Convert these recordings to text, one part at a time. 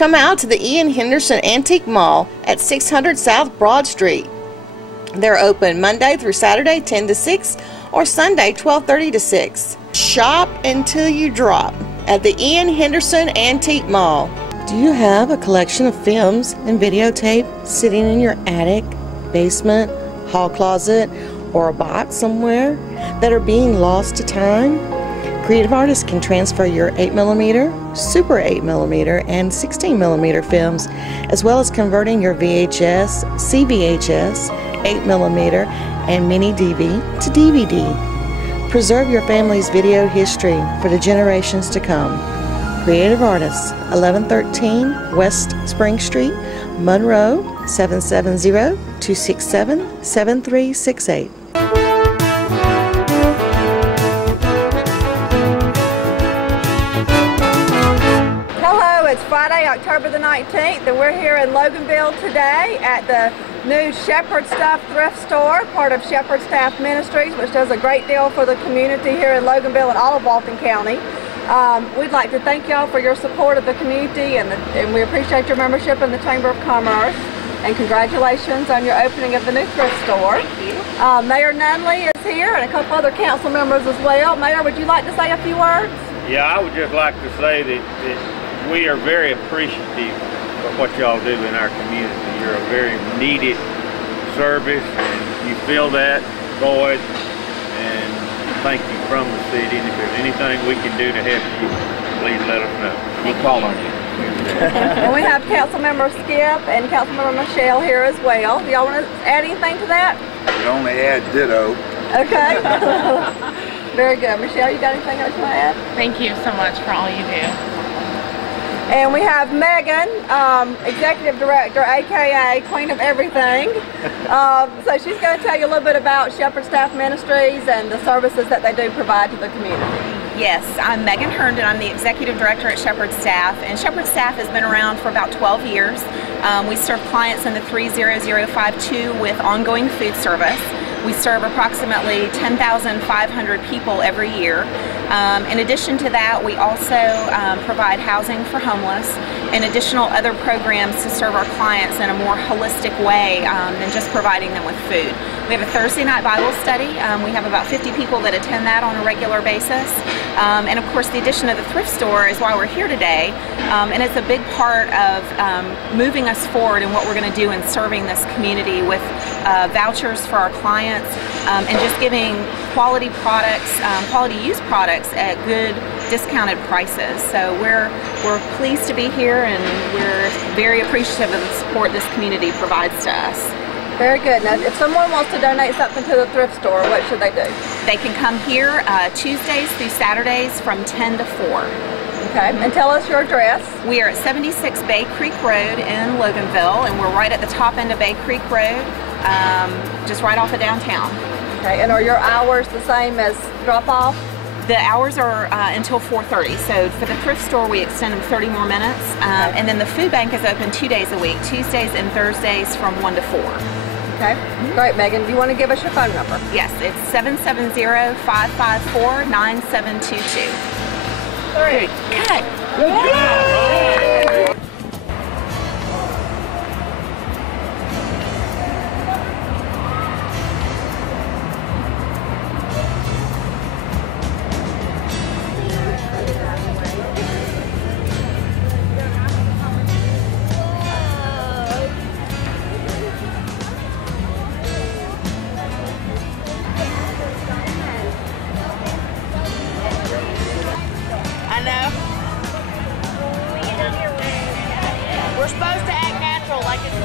Come out to the Ian Henderson Antique Mall at 600 South Broad Street. They're open Monday through Saturday 10 to 6 or Sunday 12:30 to 6. Shop until you drop at the Ian Henderson Antique Mall. Do you have a collection of films and videotape sitting in your attic, basement, hall closet, or a box somewhere that are being lost to time? Creative artists can transfer your 8mm, Super 8mm, and 16mm films, as well as converting your VHS, CVHS, 8mm, and mini DV to DVD. Preserve your family's video history for the generations to come. Creative Artists, 1113 West Spring Street, Monroe, 770-267-7368. It's Friday, October the 19th, and we're here in Loganville today at the new Shepherd Staff Thrift Store, part of Shepherd Staff Ministries, which does a great deal for the community here in Loganville and all of Walton County. We'd like to thank y'all for your support of the community, and we appreciate your membership in the Chamber of Commerce. And congratulations on your opening of the new thrift store. Thank you. Mayor Nunley is here, and a couple other council members as well. Mayor, would you like to say a few words? Yeah, I would just like to say that we are very appreciative of what y'all do in our community. You're a very needed service, and you feel that void, and thank you from the city. And if there's anything we can do to help you, please let us know. We'll call on you. And we have Councilmember Skip and Councilmember Michelle here as well. Do y'all want to add anything to that? We only add ditto. Okay. Very good. Michelle, you got anything else you want to add? Thank you so much for all you do. And we have Megan, Executive Director, aka Queen of Everything. So she's going to tell you a little bit about Shepherd Staff Ministries and the services that they do provide to the community. Yes, I'm Megan Herndon. I'm the Executive Director at Shepherd Staff, and Shepherd Staff has been around for about 12 years. We serve clients in the 30052 with ongoing food service. We serve approximately 10,500 people every year. In addition to that, we also provide housing for homeless and additional other programs to serve our clients in a more holistic way than just providing them with food. We have a Thursday night Bible study. We have about 50 people that attend that on a regular basis. And of course, the addition of the thrift store is why we're here today. And it's a big part of moving us forward in what we're going to do in serving this community with vouchers for our clients and just giving quality products, quality used products at good discounted prices. So we're pleased to be here, and we're very appreciative of the support this community provides to us. Very good. Now, if someone wants to donate something to the thrift store, what should they do? They can come here Tuesdays through Saturdays from 10 to 4. Okay, and tell us your address. We are at 76 Bay Creek Road in Loganville, and we're right at the top end of Bay Creek Road, just right off of downtown. Okay, and are your hours the same as drop-off? The hours are until 4:30, so for the thrift store we extend them 30 more minutes, and then the food bank is open 2 days a week, Tuesdays and Thursdays from 1 to 4. Okay, great. Megan, do you want to give us your phone number? Yes, it's 770-554-9722. Great. Cut. Good job. I know. We're supposed to act natural like it's...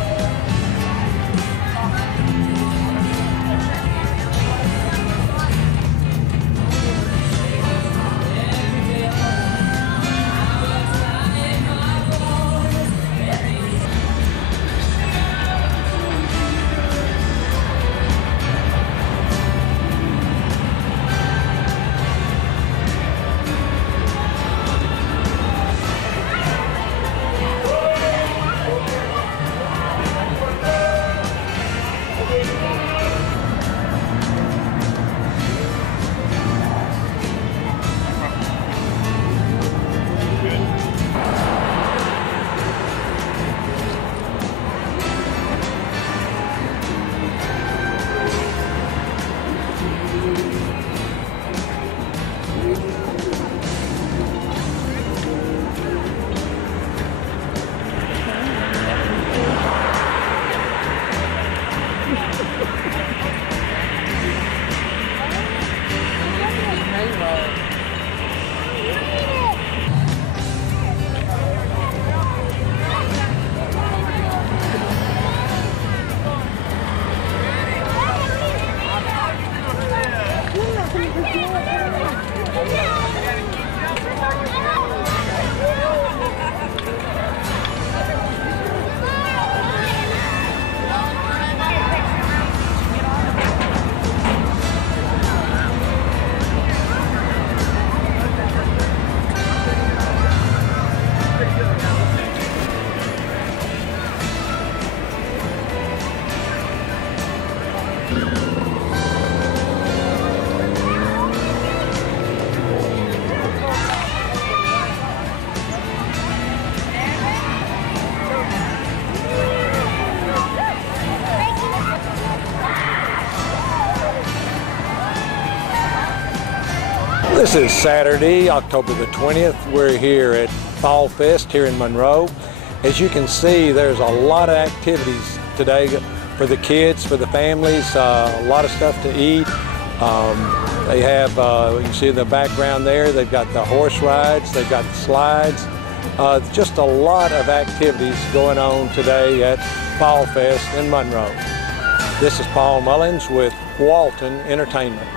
This is Saturday, October the 20th. We're here at Fall Fest here in Monroe. As you can see, there's a lot of activities today for the kids, for the families, a lot of stuff to eat. They have, you can see in the background there, they've got the horse rides, they've got the slides. Just a lot of activities going on today at Fall Fest in Monroe. This is Paul Mullins with Walton Entertainment.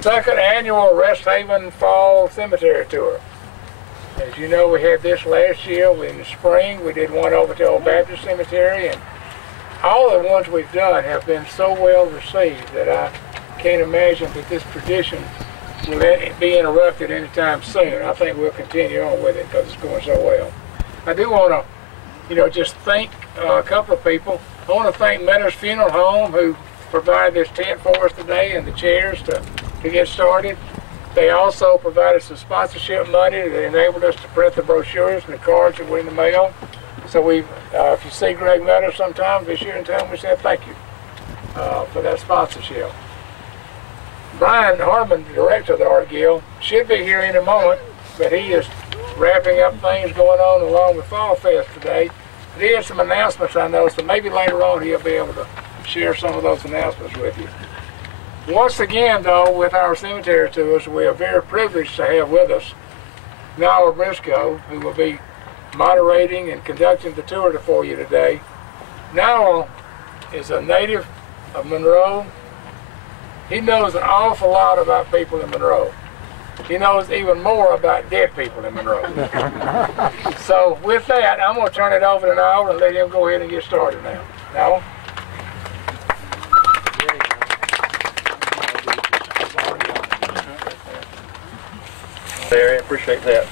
Second annual Rest Haven Fall Cemetery Tour. As you know, we had this last year in the spring. We did one over to Old Baptist Cemetery, and all the ones we've done have been so well received that I can't imagine that this tradition will be interrupted anytime soon. I think we'll continue on with it because it's going so well. I do want to, just thank a couple of people. I want to thank Meadows Funeral Home, who provided this tent for us today and the chairs to get started. They also provided some sponsorship money that enabled us to print the brochures and the cards that were in the mail. So if you see Greg Meadows sometime this year in town, we said thank you for that sponsorship. Brian Harmon, the director of the Art Guild, should be here in a moment, but he is wrapping up things going on along with Fall Fest today. But he had some announcements, I know, so maybe later on he'll be able to share some of those announcements with you. Once again, though, with our cemetery tours, we are very privileged to have with us Nala Briscoe, who will be moderating and conducting the tour for you today. Nala is a native of Monroe. He knows an awful lot about people in Monroe. He knows even more about dead people in Monroe. So with that, I'm going to turn it over to Nala and let him go ahead and get started now. Nala? There, I appreciate that.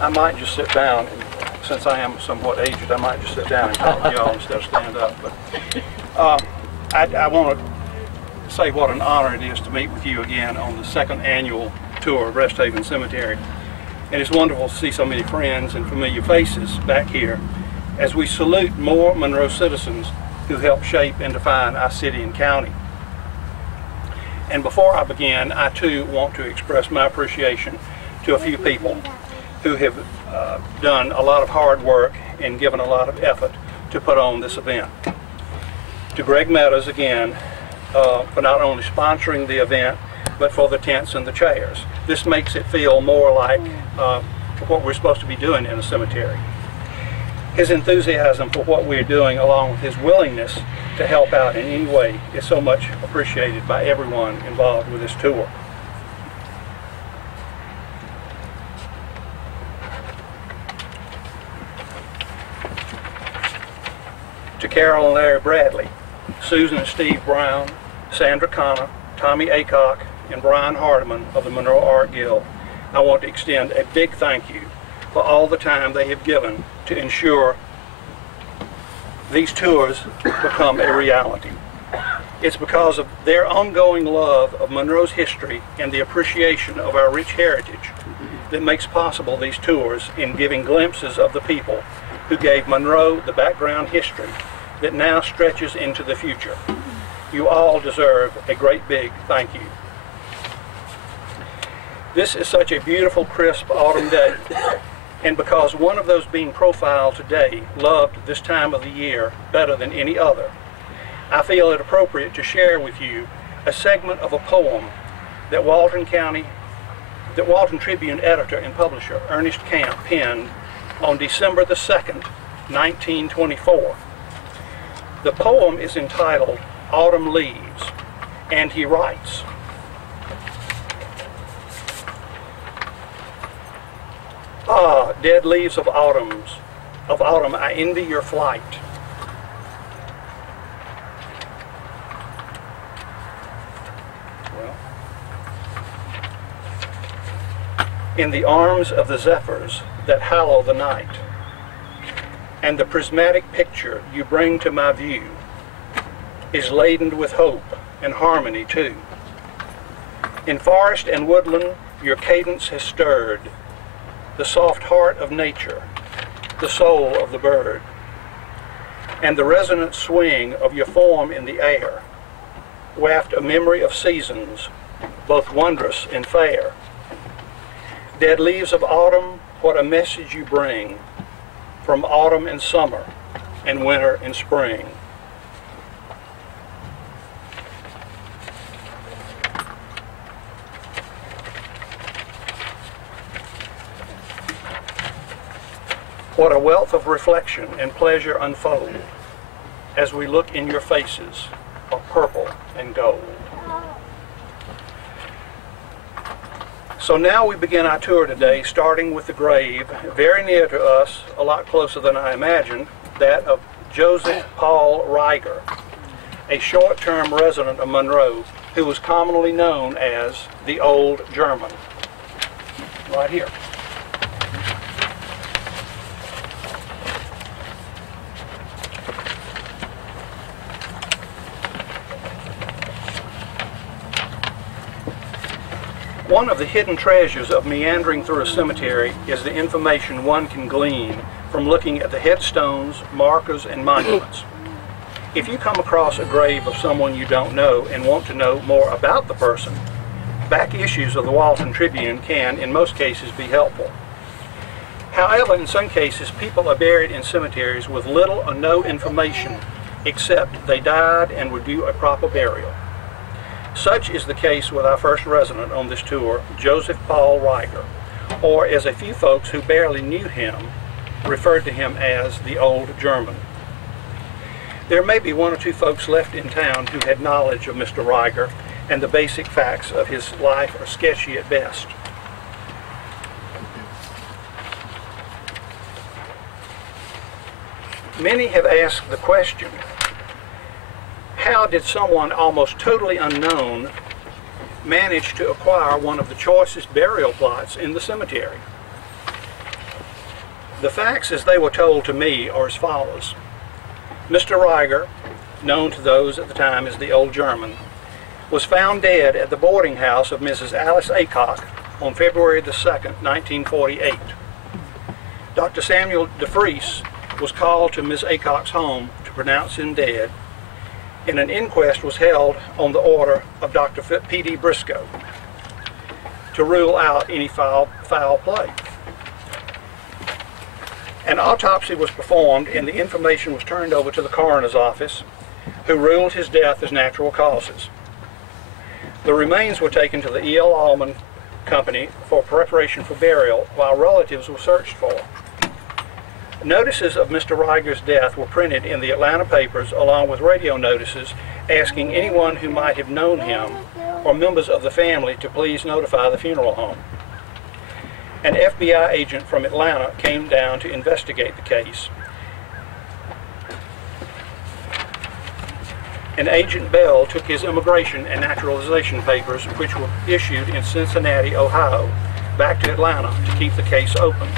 I might just sit down, and since I am somewhat aged, I might just sit down and talk to y'all instead of stand up. But I want to say what an honor it is to meet with you again on the second annual tour of Rest Haven Cemetery. And it's wonderful to see so many friends and familiar faces back here as we salute more Monroe citizens who helped shape and define our city and county. And before I begin, I too want to express my appreciation to a few people who have done a lot of hard work and given a lot of effort to put on this event. To Greg Meadows again, for not only sponsoring the event, but for the tents and the chairs. This makes it feel more like what we're supposed to be doing in a cemetery. His enthusiasm for what we're doing, along with his willingness to help out in any way, is so much appreciated by everyone involved with this tour. To Carol and Larry Bradley, Susan and Steve Brown, Sandra Connor, Tommy Acock, and Brian Hardiman of the Monroe Art Guild, I want to extend a big thank you for all the time they have given to ensure these tours become a reality. It's because of their ongoing love of Monroe's history and the appreciation of our rich heritage that makes possible these tours in giving glimpses of the people who gave Monroe the background history that now stretches into the future. You all deserve a great big thank you. This is such a beautiful, crisp autumn day, and because one of those being profiled today loved this time of the year better than any other, I feel it appropriate to share with you a segment of a poem that Walton Tribune editor and publisher Ernest Camp penned on December the 2nd, 1924. The poem is entitled Autumn Leaves, and he writes, "Ah, dead leaves of autumn, I envy your flight. Well, in the arms of the zephyrs that hallow the night, and the prismatic picture you bring to my view is laden with hope and harmony too. In forest and woodland your cadence has stirred the soft heart of nature, the soul of the bird, and the resonant swing of your form in the air waft a memory of seasons, both wondrous and fair. Dead leaves of autumn, what a message you bring from autumn and summer and winter and spring. What a wealth of reflection and pleasure unfold as we look in your faces of purple and gold. So now we begin our tour today, starting with the grave very near to us, a lot closer than I imagined, that of Joseph Paul Reiger, a short-term resident of Monroe who was commonly known as the Old German. Right here. One of the hidden treasures of meandering through a cemetery is the information one can glean from looking at the headstones, markers, and monuments. If you come across a grave of someone you don't know and want to know more about the person, back issues of the Walton Tribune can, in most cases, be helpful. However, in some cases, people are buried in cemeteries with little or no information except they died and were due a proper burial. Such is the case with our first resident on this tour, Joseph Paul Reiger, or as a few folks who barely knew him referred to him as the Old German. There may be one or two folks left in town who had knowledge of Mr. Reiger, and the basic facts of his life are sketchy at best. Many have asked the question, how did someone almost totally unknown manage to acquire one of the choicest burial plots in the cemetery? The facts as they were told to me are as follows. Mr. Reiger, known to those at the time as the Old German, was found dead at the boarding house of Mrs. Alice Aycock on February the 2nd, 1948. Dr. Samuel DeFries was called to Miss Aycock's home to pronounce him dead, and an inquest was held on the order of Dr. P.D. Briscoe to rule out any foul play. An autopsy was performed and the information was turned over to the coroner's office, who ruled his death as natural causes. The remains were taken to the E.L. Allman Company for preparation for burial while relatives were searched for. Notices of Mr. Reiger's death were printed in the Atlanta papers along with radio notices asking anyone who might have known him or members of the family to please notify the funeral home. An FBI agent from Atlanta came down to investigate the case. And Agent Bell took his immigration and naturalization papers, which were issued in Cincinnati, Ohio, back to Atlanta to keep the case open.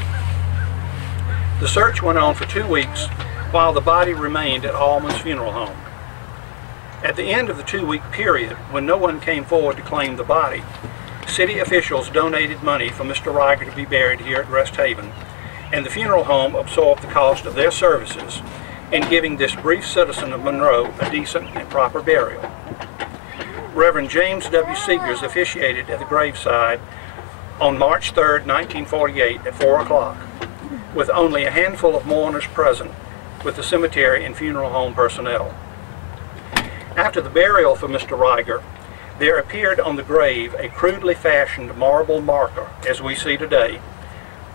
The search went on for 2 weeks while the body remained at Allman's funeral home. At the end of the 2-week period, when no one came forward to claim the body, city officials donated money for Mr. Reiger to be buried here at Rest Haven, and the funeral home absorbed the cost of their services in giving this brief citizen of Monroe a decent and proper burial. Reverend James W. Seegers officiated at the graveside on March 3, 1948 at 4 o'clock. With only a handful of mourners present with the cemetery and funeral home personnel. After the burial for Mr. Reiger, there appeared on the grave a crudely fashioned marble marker, as we see today,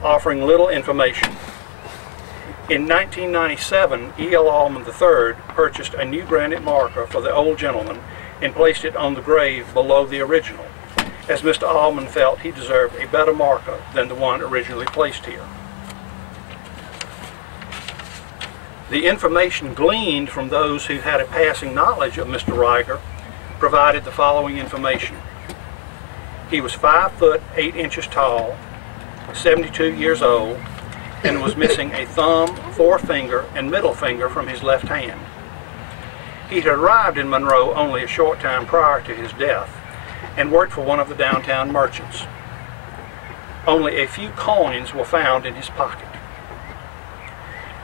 offering little information. In 1997, E.L. Allman III purchased a new granite marker for the old gentleman and placed it on the grave below the original, as Mr. Allman felt he deserved a better marker than the one originally placed here. The information gleaned from those who had a passing knowledge of Mr. Reiger provided the following information. He was 5 foot 8 inches tall, 72 years old, and was missing a thumb, forefinger, and middle finger from his left hand. He had arrived in Monroe only a short time prior to his death and worked for one of the downtown merchants. Only a few coins were found in his pocket.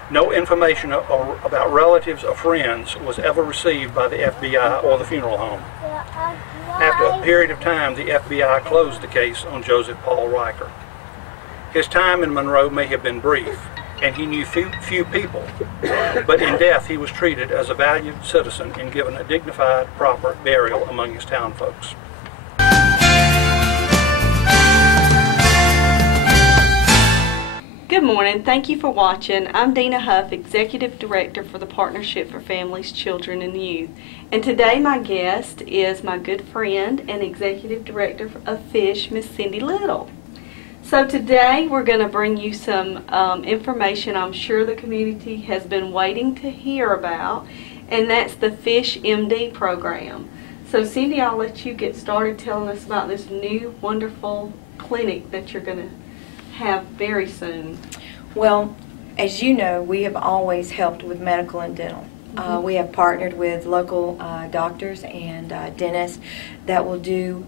No information about relatives or friends was ever received by the FBI or the funeral home. After a period of time, the FBI closed the case on Joseph Paul Riker. His time in Monroe may have been brief, and he knew few people, but in death he was treated as a valued citizen and given a dignified, proper burial among his town folks. Good morning. Thank you for watching. I'm Dina Huff, Executive Director for the Partnership for Families, Children, and Youth. And today my guest is my good friend and Executive Director of FISH, Miss Cindy Little. So today we're going to bring you some information I'm sure the community has been waiting to hear about, and that's the FISH MD program. So Cindy, I'll let you get started telling us about this new wonderful clinic that you're going to have very soon. Well, as you know, we have always helped with medical and dental. We have partnered with local doctors and dentists that will do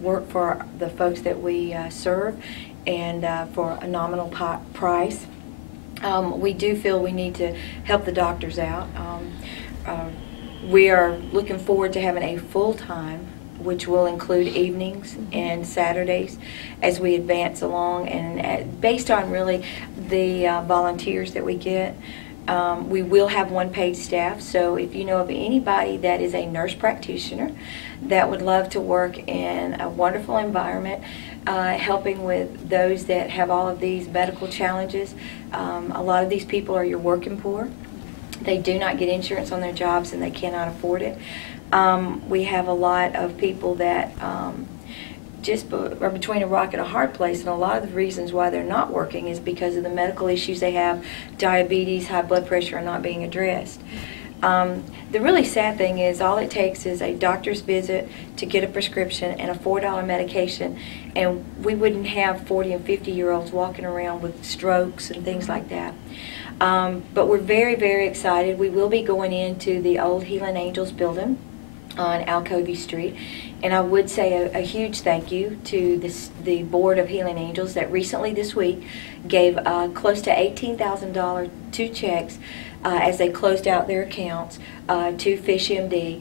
work for the folks that we serve, and for a nominal price. We do feel we need to help the doctors out. We are looking forward to having a full-time, which will include evenings and Saturdays as we advance along, and based on really the volunteers that we get. We will have one paid staff, so if you know of anybody that is a nurse practitioner that would love to work in a wonderful environment, helping with those that have all of these medical challenges. A lot of these people are your working poor. They do not get insurance on their jobs and they cannot afford it. We have a lot of people that just are between a rock and a hard place, and a lot of the reasons why they're not working is because of the medical issues they have. Diabetes, high blood pressure are not being addressed. The really sad thing is all it takes is a doctor's visit to get a prescription and a $4 medication, and we wouldn't have 40 and 50-year-olds walking around with strokes and things like that. But we're very, very excited. We will be going into the old Healing Angels building on Alcovey Street, and I would say a huge thank you to the Board of Healing Angels that recently this week gave close to $18,000 two checks as they closed out their accounts to FISH MD.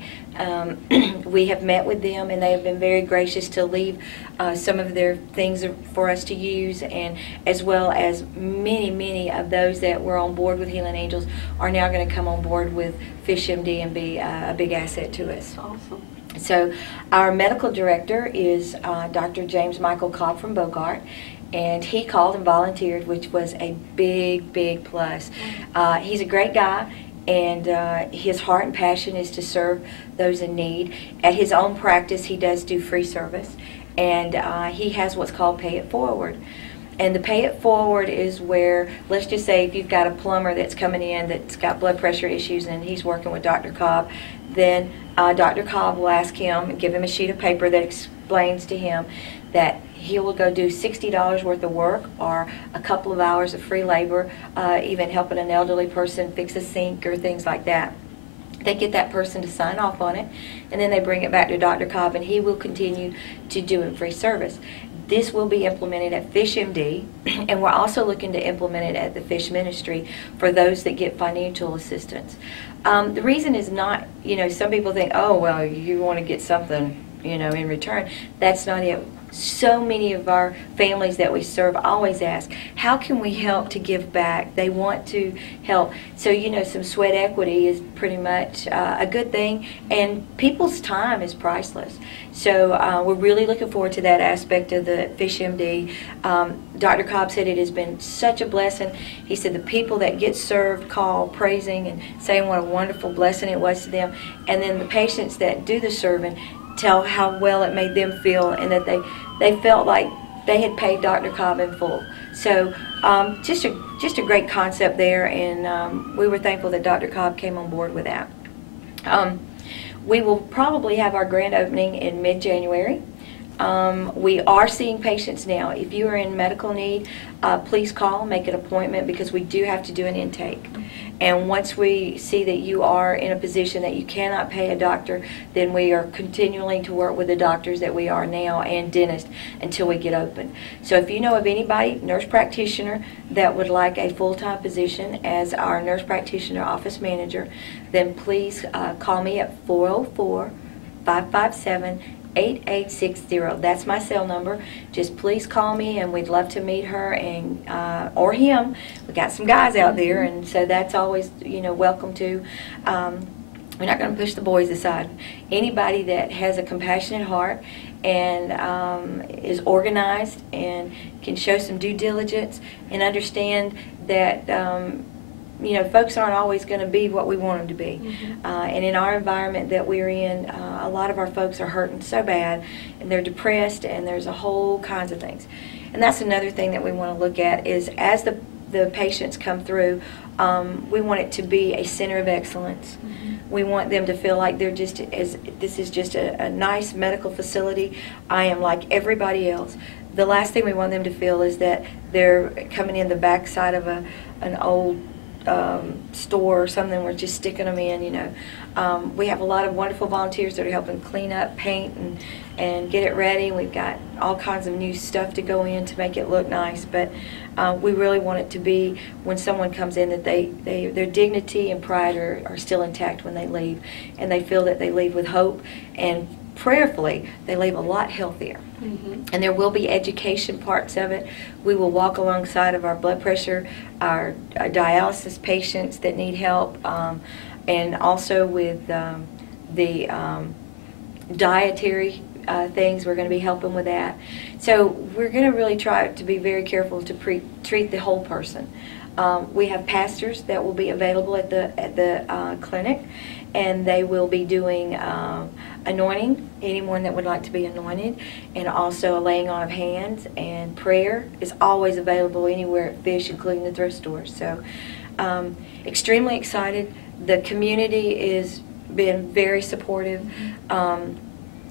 We have met with them, and they have been very gracious to leave some of their things for us to use, and as well as many of those that were on board with Healing Angels are now going to come on board with FISH MD and be a big asset to us. Awesome. So our medical director is Dr. James Michael Cobb from Bogart, and he called and volunteered, which was a big plus. He's a great guy, and his heart and passion is to serve those in need. At his own practice, he does do free service, and he has what's called Pay It Forward. And the Pay It Forward is where, let's just say if you've got a plumber that's coming in that's got blood pressure issues and he's working with Dr. Cobb, then Dr. Cobb will ask him and give him a sheet of paper that explains to him that he will go do $60 worth of work or a couple of hours of free labor, even helping an elderly person fix a sink or things like that. They get that person to sign off on it, and then they bring it back to Dr. Cobb, and he will continue to do a free service. This will be implemented at FISH MD, and we're also looking to implement it at the FISH Ministry for those that get financial assistance. The reason is not, some people think, oh, well, you want to get something, in return. That's not it. So many of our families that we serve always ask, how can we help to give back? They want to help. So, some sweat equity is pretty much a good thing, and people's time is priceless. So we're really looking forward to that aspect of the FISH MD. Dr. Cobb said it has been such a blessing. He said the people that get served call praising and saying what a wonderful blessing it was to them, and then the patients that do the serving tell how well it made them feel, and that they felt like they had paid Dr. Cobb in full. So just a great concept there, and we were thankful that Dr. Cobb came on board with that. We will probably have our grand opening in mid-January. We are seeing patients now. If you are in medical need, please call, make an appointment, because we do have to do an intake. And once we see that you are in a position that you cannot pay a doctor, then we are continuing to work with the doctors that we are now and dentists until we get open. So if you know of anybody, nurse practitioner, that would like a full-time position as our nurse practitioner office manager, then please call me at 404-557-8860. That's my cell number. Just please call me, and we'd love to meet her and or him. We got some guys out there, and so that's always, you know, welcome to. We're not going to push the boys aside. Anybody that has a compassionate heart and is organized and can show some due diligence and understand that you know, folks aren't always going to be what we want them to be. And in our environment that we're in, a lot of our folks are hurting so bad, and they're depressed, and there's a whole kinds of things. And that's another thing that we want to look at is as the patients come through, we want it to be a center of excellence. We want them to feel like they're just, this is just a nice medical facility. I am like everybody else. The last thing we want them to feel is that they're coming in the backside of an old store or something. We're just sticking them in, you know. We have a lot of wonderful volunteers that are helping clean up, paint, and get it ready. We've got all kinds of new stuff to go in to make it look nice, but we really want it to be, when someone comes in, that their dignity and pride are still intact when they leave, and they feel that they leave with hope, and prayerfully they leave a lot healthier. And there will be education parts of it. We will walk alongside of our blood pressure, our dialysis patients that need help, and also with the dietary things. We're going to be helping with that. So we're going to really try to be very careful to treat the whole person. We have pastors that will be available at the clinic, and they will be doing anointing, anyone that would like to be anointed, and also a laying on of hands, and prayer is always available anywhere at Fish, including the thrift stores. So extremely excited. The community is been very supportive.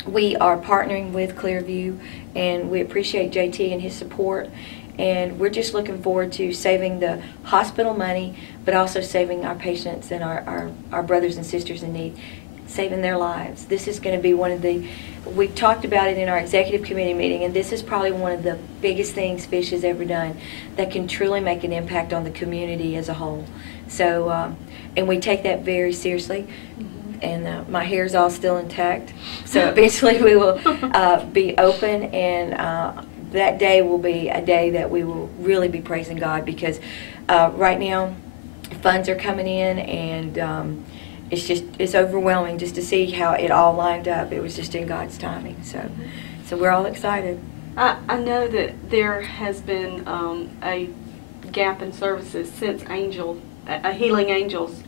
We are partnering with Clearview, and we appreciate JT and his support. And we're just looking forward to saving the hospital money, but also saving our patients and our brothers and sisters in need, saving their lives. This is going to be one of the, we talked about it in our executive committee meeting, and this is probably one of the biggest things Fish has ever done that can truly make an impact on the community as a whole. So, and we take that very seriously. And my hair's all still intact. So eventually we will be open, and that day will be a day that we will really be praising God, because right now funds are coming in, and it's overwhelming just to see how it all lined up. It was just in God's timing. So we're all excited. I know that there has been a gap in services since Healing Angels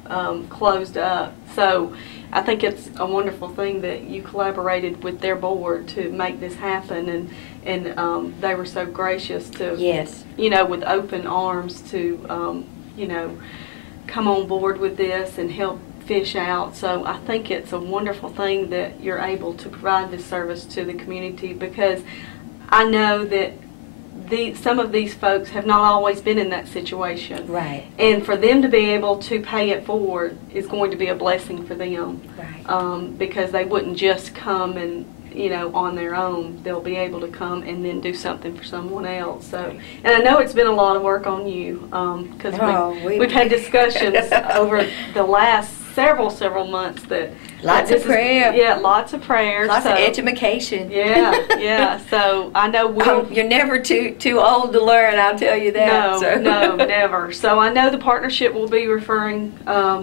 closed up. So I think it's a wonderful thing that you collaborated with their board to make this happen, and they were so gracious to, yes, you know, with open arms to, you know, come on board with this and help Fish out. So I think it's a wonderful thing that you're able to provide this service to the community, because I know that some of these folks have not always been in that situation. Right. And for them to be able to pay it forward is going to be a blessing for them. Right. Because they wouldn't just come and, you know, on their own. They'll be able to come and then do something for someone else. So, and I know it's been a lot of work on you, because we've had discussions over the last several months that lots of prayer. Yeah, lots of prayers. Lots of education. Yeah, yeah. So I know you're never too old to learn, I'll tell you that. No, so. No, never. So I know the partnership will be referring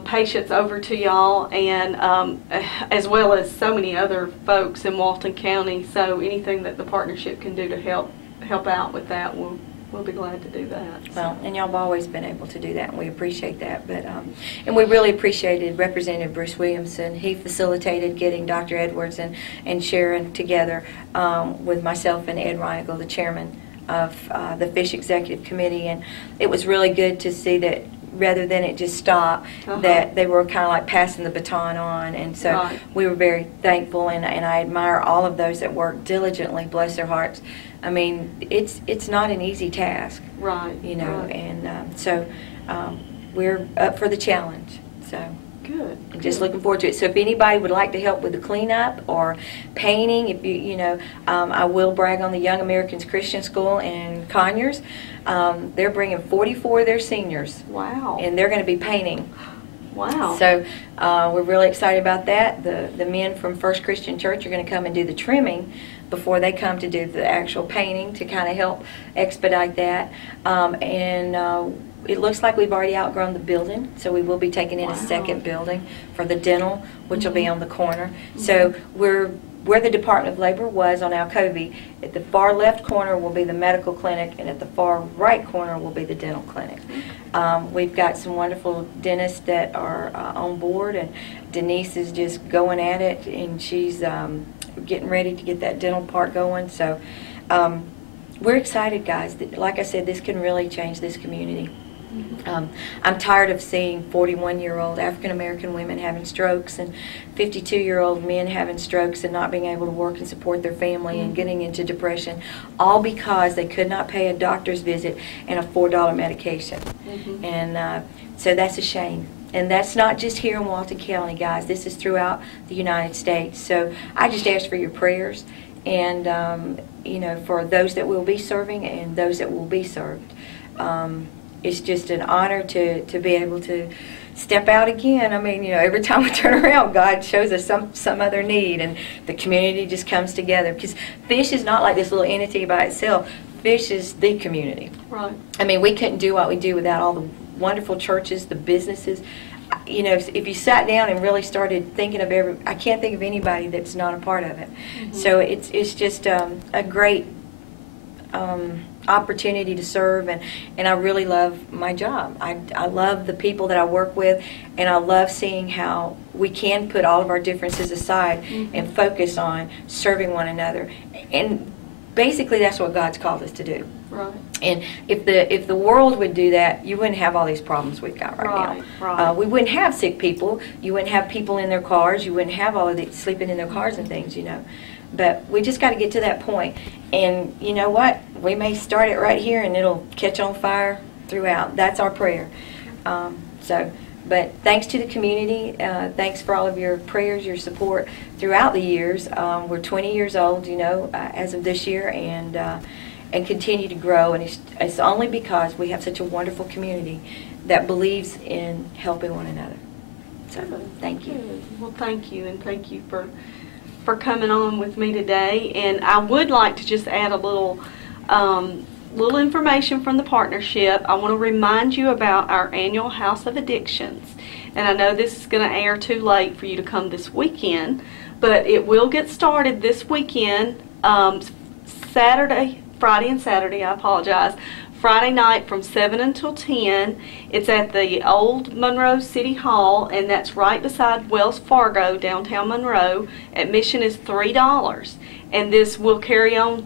patients over to y'all, and as well as so many other folks in Walton County. So anything that the partnership can do to help out with that, we'll be glad to do that. Well, and y'all have always been able to do that, and we appreciate that. But and we really appreciated Representative Bruce Williamson. He facilitated getting Dr. Edwards and Sharon together with myself and Ed Reinagel, the chairman of the Fish Executive Committee. And it was really good to see that rather than it just stop, that they were kind of like passing the baton on. And so we were very thankful, and I admire all of those that work diligently, bless their hearts. I mean, it's not an easy task, you know, and so we're up for the challenge. So good. And just looking forward to it. So if anybody would like to help with the cleanup or painting, if you know, I will brag on the Young Americans Christian School in Conyers. They're bringing 44 of their seniors. Wow. And they're going to be painting. Wow. So we're really excited about that. The men from First Christian Church are going to come and do the trimming before they come to do the actual painting to kind of help expedite that. It looks like we've already outgrown the building, so we will be taking in a second building for the dental, which will be on the corner. So we're where the Department of Labor was on Alcovey. At the far left corner will be the medical clinic, and at the far right corner will be the dental clinic. We've got some wonderful dentists that are on board, and Denise is just going at it, and she's getting ready to get that dental part going. So we're excited, guys. Like I said, this can really change this community. I'm tired of seeing 41-year-old African-American women having strokes and 52-year-old men having strokes and not being able to work and support their family and getting into depression, all because they could not pay a doctor's visit and a $4 medication. And so that's a shame. And that's not just here in Walton County, guys. This is throughout the United States. So I just ask for your prayers, and you know, for those that will be serving and those that will be served. It's just an honor to be able to step out again. I mean, you know, every time we turn around, God shows us some other need, and the community just comes together. Because Fish is not like this little entity by itself. Fish is the community. Right. I mean, we couldn't do what we do without all the wonderful churches, the businesses. You know, if you sat down and really started thinking of I can't think of anybody that's not a part of it. So it's just a great opportunity to serve, and I really love my job. I love the people that I work with, and I love seeing how we can put all of our differences aside and focus on serving one another. And basically that's what God's called us to do. Right. And if the world would do that, you wouldn't have all these problems we've got right now. We wouldn't have sick people. You wouldn't have people in their cars. You wouldn't have all of these sleeping in their cars and things, you know. But we just got to get to that point. And you know what? We may start it right here, and it'll catch on fire throughout. That's our prayer. But thanks to the community. Thanks for all of your prayers, your support throughout the years. We're 20 years old, you know, as of this year, and continue to grow. And it's only because we have such a wonderful community that believes in helping one another. So thank you. Good. Well, thank you, and thank you for coming on with me today. And I would like to just add a little information from the partnership. I want to remind you about our annual House of Addictions. And I know this is going to air too late for you to come this weekend, but it will get started this weekend, Friday and Saturday, I apologize. Friday night from 7 until 10. It's at the old Monroe City Hall, and that's right beside Wells Fargo, downtown Monroe. Admission is $3. And this will carry on.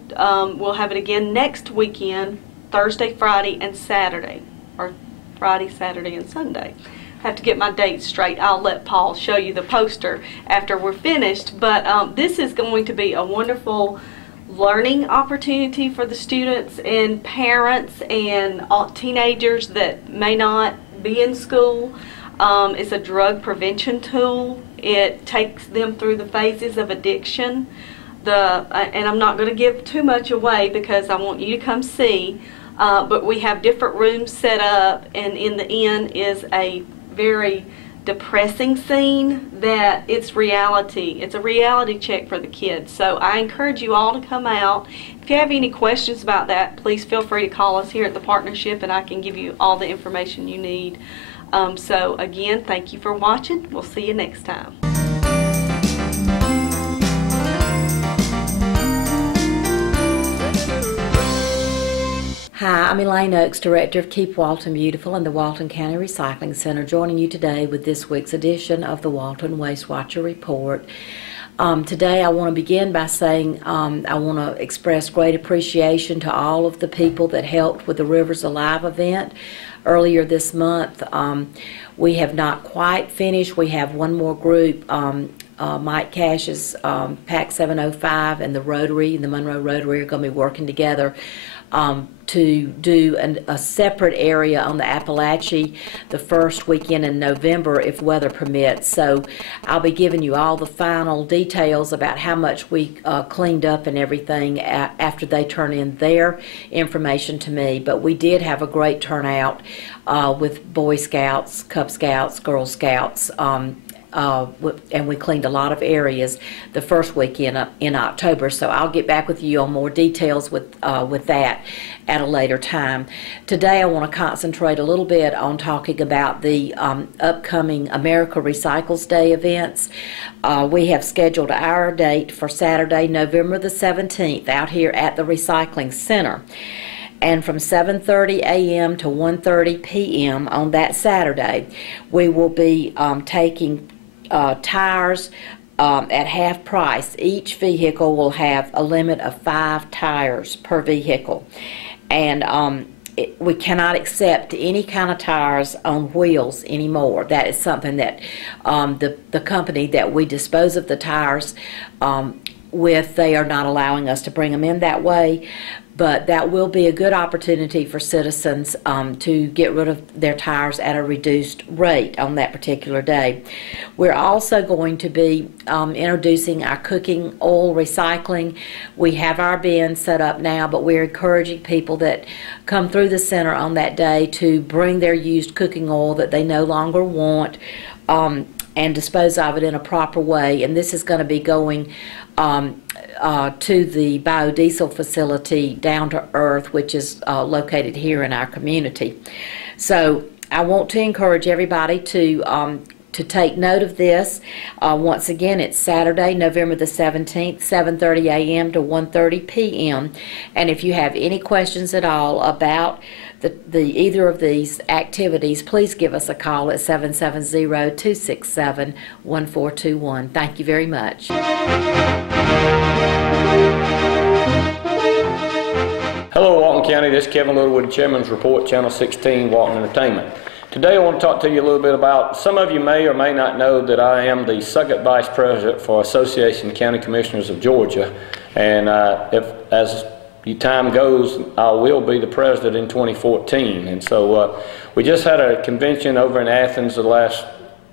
We'll have it again next weekend, Thursday, Friday, and Saturday. Or Friday, Saturday, and Sunday. I have to get my dates straight. I'll let Paul show you the poster after we're finished. But this is going to be a wonderful learning opportunity for the students and parents and teenagers that may not be in school. It's a drug prevention tool. It takes them through the phases of addiction. And I'm not going to give too much away because I want you to come see, but we have different rooms set up, and in the end is a very depressing scene that it's reality. It's a reality check for the kids. So I encourage you all to come out. If you have any questions about that, please feel free to call us here at the partnership, and I can give you all the information you need. So again, thank you for watching. We'll see you next time. Hi, I'm Elaine Oakes, Director of Keep Walton Beautiful and the Walton County Recycling Center, joining you today with this week's edition of the Walton Waste Watcher Report. Today I want to begin by saying I want to express great appreciation to all of the people that helped with the Rivers Alive event earlier this month. We have not quite finished. We have one more group. Mike Cash's PAC 705 and the Rotary, the Monroe Rotary, are going to be working together to do a separate area on the Appalachie the first weekend in November if weather permits. So I'll be giving you all the final details about how much we cleaned up and everything after they turn in their information to me. But we did have a great turnout with Boy Scouts, Cub Scouts, Girl Scouts, and we cleaned a lot of areas the first weekend in October. So I'll get back with you on more details with that at a later time. Today I want to concentrate a little bit on talking about the upcoming America Recycles Day events. We have scheduled our date for Saturday, November the 17th, out here at the Recycling Center. And from 7:30 a.m. to 1:30 p.m. on that Saturday, we will be taking tires at half price. Each vehicle will have a limit of 5 tires per vehicle. And we cannot accept any kind of tires on wheels anymore. That is something that the company that we dispose of the tires with, they are not allowing us to bring them in that way. But that will be a good opportunity for citizens to get rid of their tires at a reduced rate on that particular day. We're also going to be introducing our cooking oil recycling. We have our bins set up now, but we're encouraging people that come through the center on that day to bring their used cooking oil that they no longer want and dispose of it in a proper way. And this is going to be going to the biodiesel facility Down to Earth, which is located here in our community. So I want to encourage everybody to take note of this. Once again, it's Saturday, November the 17th, 7:30 a.m. to 1:30 p.m. And if you have any questions at all about either of these activities, please give us a call at 770-267-1421. Thank you very much. Hello Walton County, this is Kevin Littlewood, Chairman's Report, Channel 16, Walton Entertainment. Today I want to talk to you a little bit about, some of you may or may not know that I am the second Vice President for Association of County Commissioners of Georgia, and as the time goes, I will be the President in 2014. And so we just had a convention over in Athens the last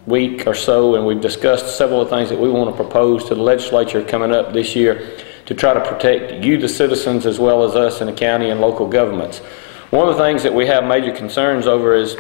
week or so, and we've discussed several of the things that we want to propose to the legislature coming up this year to try to protect you, the citizens, as well as us in the county and local governments. One of the things that we have major concerns over is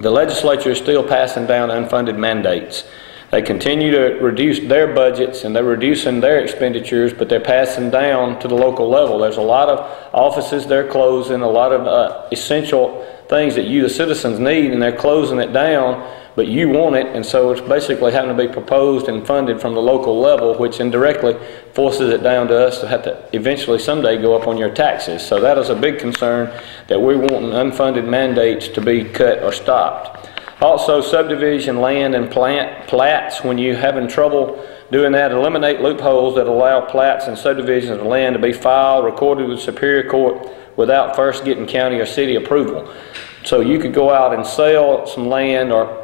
the legislature is still passing down unfunded mandates. They continue to reduce their budgets and they're reducing their expenditures, but they're passing down to the local level. There's a lot of offices they're closing, a lot of essential things that you, the citizens, need, and they're closing it down, but you want it, and so it's basically having to be proposed and funded from the local level, which indirectly forces it down to us to have to eventually someday go up on your taxes. So that is a big concern, that we're wanting unfunded mandates to be cut or stopped. Also, subdivision land and plats, when you're having trouble doing that, eliminate loopholes that allow plats and subdivisions of land to be filed, recorded with Superior Court without first getting county or city approval. So you could go out and sell some land or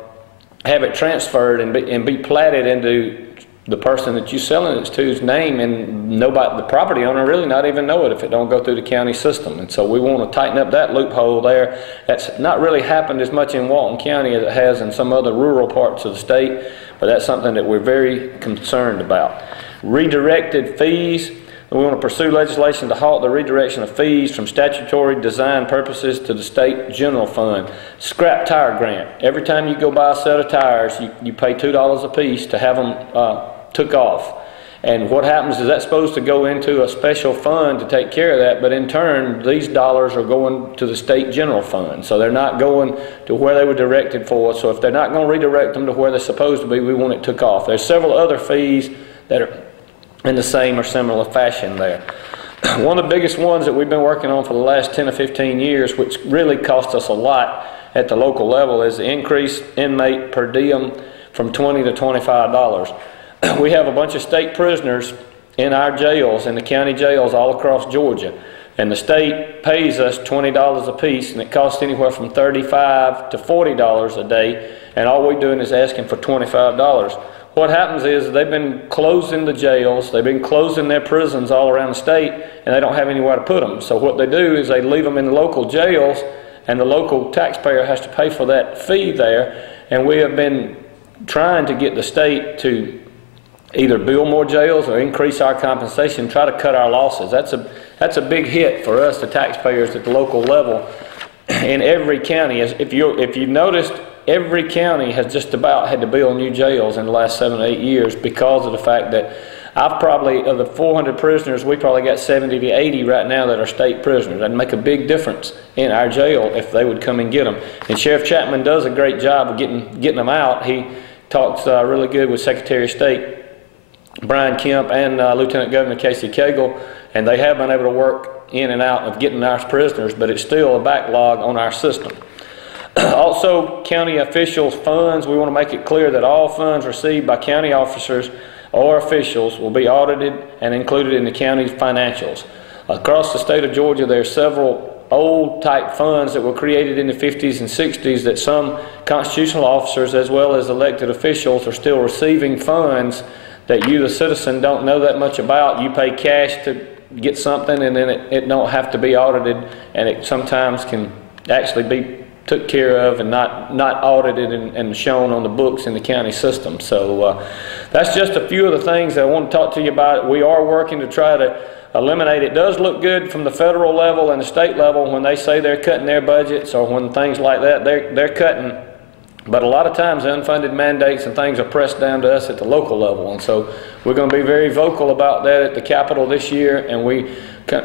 have it transferred and be platted into the person that you're selling it to's name, and nobody, the property owner, really not even know it if it don't go through the county system. And so we want to tighten up that loophole there. That's not really happened as much in Walton County as it has in some other rural parts of the state, but that's something that we're very concerned about. Redirected fees. We want to pursue legislation to halt the redirection of fees from statutory design purposes to the state general fund. Scrap tire grant. Every time you go buy a set of tires, you pay $2 a piece to have them took off. And what happens is that's supposed to go into a special fund to take care of that, but in turn, these dollars are going to the state general fund. So they're not going to where they were directed for. So if they're not going to redirect them to where they're supposed to be, we want it took off. There's several other fees that are in the same or similar fashion there. One of the biggest ones that we've been working on for the last 10 or 15 years, which really cost us a lot at the local level, is the increased inmate per diem from $20 to $25. we have a bunch of state prisoners in our jails, in the county jails all across Georgia. And the state pays us $20 a piece, and it costs anywhere from $35 to $40 a day, and all we're doing is asking for $25. What happens is they've been closing the jails, they've been closing their prisons all around the state, and they don't have anywhere to put them. So what they do is they leave them in the local jails, and the local taxpayer has to pay for that fee there. And we have been trying to get the state to either build more jails or increase our compensation, try to cut our losses. That's a big hit for us, the taxpayers at the local level. In every county, if you noticed, every county has just about had to build new jails in the last 7 or 8 years because of the fact that I've probably, of the 400 prisoners, we probably got 70 to 80 right now that are state prisoners. That'd make a big difference in our jail if they would come and get them. And Sheriff Chapman does a great job of getting them out. He talks really good with Secretary of State Brian Kemp and Lieutenant Governor Casey Cagle, and they have been able to work in and out of getting our prisoners, but it's still a backlog on our system. Also, county officials' funds, we want to make it clear that all funds received by county officers or officials will be audited and included in the county's financials. Across the state of Georgia, there are several old type funds that were created in the 50s and 60s that some constitutional officers as well as elected officials are still receiving funds that you, the citizen, don't know that much about. You pay cash to get something, and then it don't have to be audited, and it sometimes can actually be took care of and not audited and shown on the books in the county system. So that's just a few of the things that I want to talk to you about. We are working to try to eliminate. It does look good from the federal level and the state level when they say they're cutting their budgets or when things like that, they're cutting. But a lot of times the unfunded mandates and things are pressed down to us at the local level, and so we're going to be very vocal about that at the Capitol this year, and we're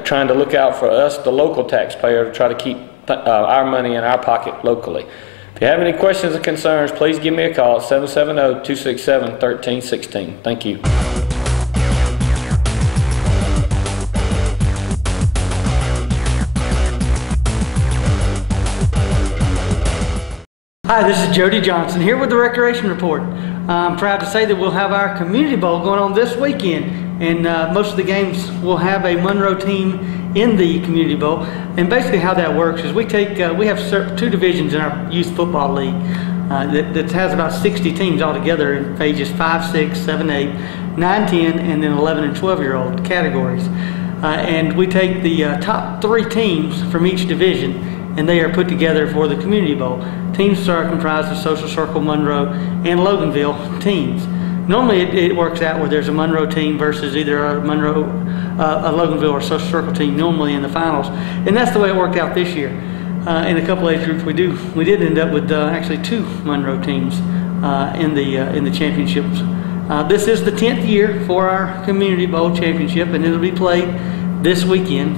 trying to look out for us, the local taxpayer, to try to keep our money in our pocket locally. If you have any questions or concerns, please give me a call at 770-267-1316. Thank you. Hi, this is Jody Johnson here with the Recreation Report. I'm proud to say that we'll have our Community Bowl going on this weekend, and most of the games will have a Monroe team in the Community Bowl. And basically how that works is we have 2 divisions in our youth football league that has about 60 teams altogether in ages 5, 6, 7, 8, 9, 10, and then 11 and 12-year-old categories. And we take the top 3 teams from each division, and they are put together for the Community Bowl. Teams are comprised of Social Circle, Monroe, and Loganville teams. Normally it works out where there's a Monroe team versus either a Loganville or Social Circle team normally in the finals, and that's the way it worked out this year. In a couple age groups we did end up with actually 2 Monroe teams in the championships. This is the 10th year for our Community Bowl championship, and it'll be played this weekend,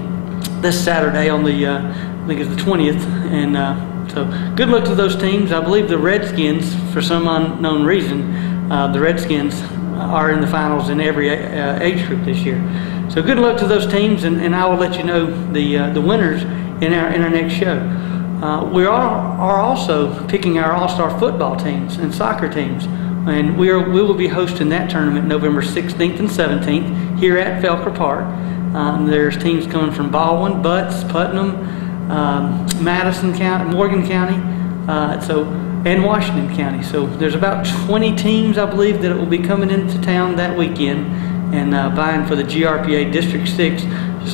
this Saturday on the I think it's the 20th, and so good luck to those teams. I believe the Redskins, for some unknown reason, the Redskins are in the finals in every age group this year. So good luck to those teams, and I will let you know the winners in our next show. We are also picking our all-star football teams and soccer teams, and we will be hosting that tournament November 16th and 17th here at Felker Park. There's teams coming from Baldwin, Butts, Putnam, Madison County, Morgan County, and Washington County. So there's about 20 teams, I believe, that will be coming into town that weekend and vying for the GRPA District 6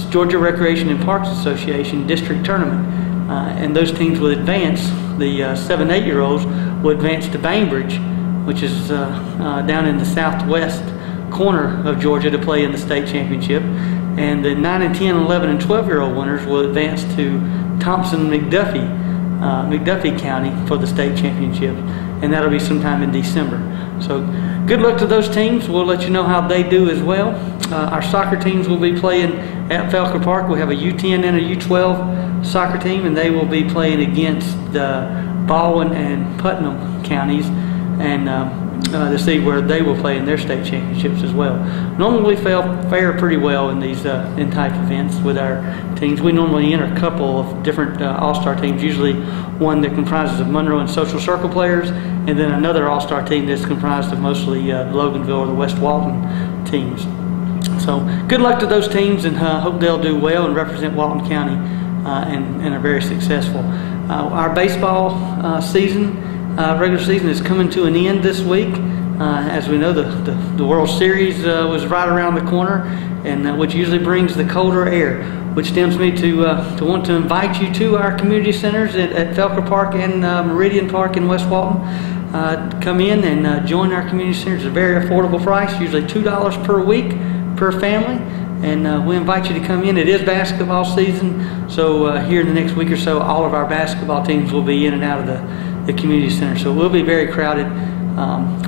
Georgia Recreation and Parks Association District Tournament. And those teams will advance. The 7 and 8-year-olds will advance to Bainbridge, which is down in the southwest corner of Georgia, to play in the state championship. And the 9 and 10, 11 and 12-year-old winners will advance to Thompson-McDuffie County for the state championship, and that'll be sometime in December. So good luck to those teams. We'll let you know how they do as well. Our soccer teams will be playing at Felker Park. We have a U10 and a U12 soccer team, and they will be playing against the Baldwin and Putnam counties. And to see where they will play in their state championships as well. Normally we fare pretty well in these type events with our teams. We normally enter a couple of different all-star teams, usually one that comprises of Monroe and Social Circle players, and then another all-star team that's comprised of mostly the Loganville or the West Walton teams. So good luck to those teams, and hope they'll do well and represent Walton County and are very successful. Our baseball regular season is coming to an end this week. As we know, the World Series was right around the corner, and which usually brings the colder air, which stems me to want to invite you to our community centers at Felker Park and Meridian Park in West Walton. Come in and join our community centers at a very affordable price, usually $2 per week per family. And we invite you to come in. It is basketball season, so here in the next week or so, all of our basketball teams will be in and out of the community center. So we'll be very crowded.